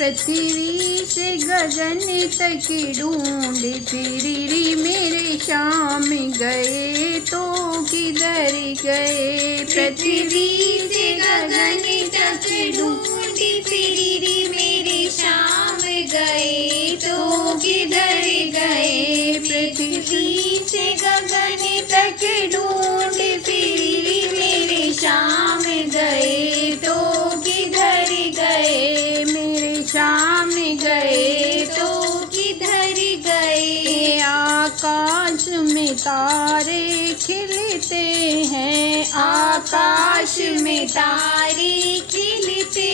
पृथ्वी से गगन तक ढूंढ फिरी मेरे शाम गए तो किधर गए। पृथ्वी से गगन तक ढूंढ फिरी मेरे शाम गए तो किधर गए। पृथ्वी से गगन तक ढूंढ फिरी मेरे शाम गए तो किधर गए। मेरे शाम गए तो किधर गए। आकाश में तारे खिलते हैं, आकाश में तारे खिलते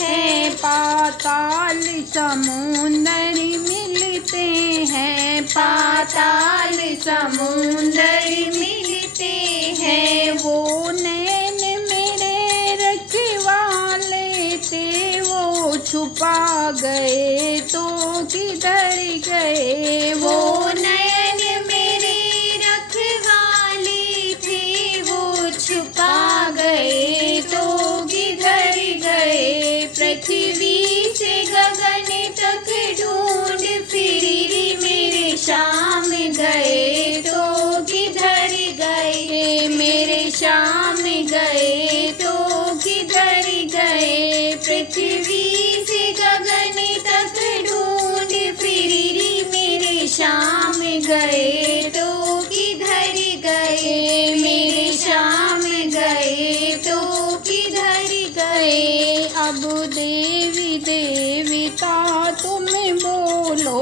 हैं। पाताल समुंदर मिलते हैं, पाताल समुंदर मिलते हैं। वो नैन मेरे रखवाले थे, वो छुपा गए तो किधर गए। वो नयन मेरे रखवाले थे, वो छुपा गए तो किधर गए। पृथ्वी से गगन तक ढूंढ फिरी मेरे शाम गए तो किधर गए। मेरे शाम गए तो किधर गए। पृथ्वी से गगन तक ढूंढ फिरी मेरे शाम गए तो किधर गए। मेरे शाम गए तो किधर गए। अब देवी देवता तुम बोलो,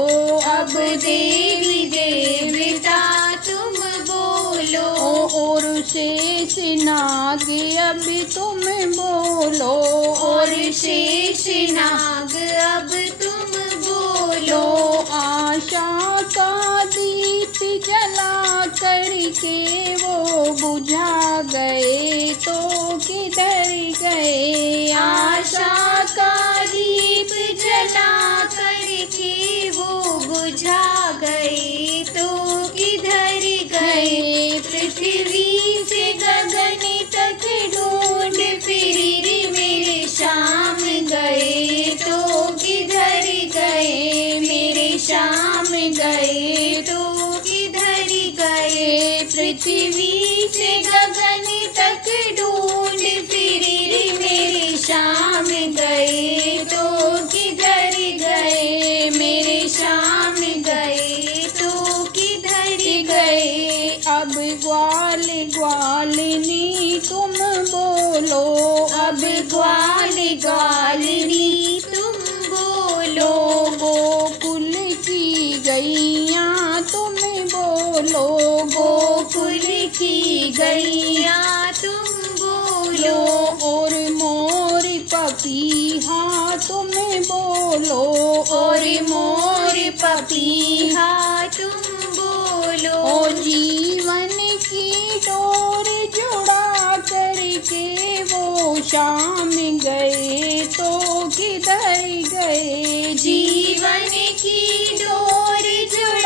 अब देवी देवता तुम बोलो। और शेष नाग अब तुम बोलो, और शेष नाग अब तुम बोलो। आशा का दीप जला करके वो बुझा गए तो किधर गए। आशा का दीप जला करके वो बुझा गए तो किधर गए। पृथ्वी से गगन तक ढूंढ फिरी मेरे शाम गए तो किधर गए। मेरे शाम गए तो किधर गए। पृथ्वी से गगन तक ढूंढ फिरी मेरे शाम गए तो किधर गए। मेरे शाम गए तो किधर गए। अब ग्वाल ग्वालिनी तुम बोलो, अब ग्वाल ग्वालिनी तुम बोलो। गोकुल की गैया तुम बोलो, गोकुल की गैया तुम बोलो। और मोर पपीहा तुम बोलो, और मोर पपीहा तुम बोलो। ओ जीवन की डोर जुड़ा करके वो शाम गए तो किधर गए। जीवन की डोर जुड़ा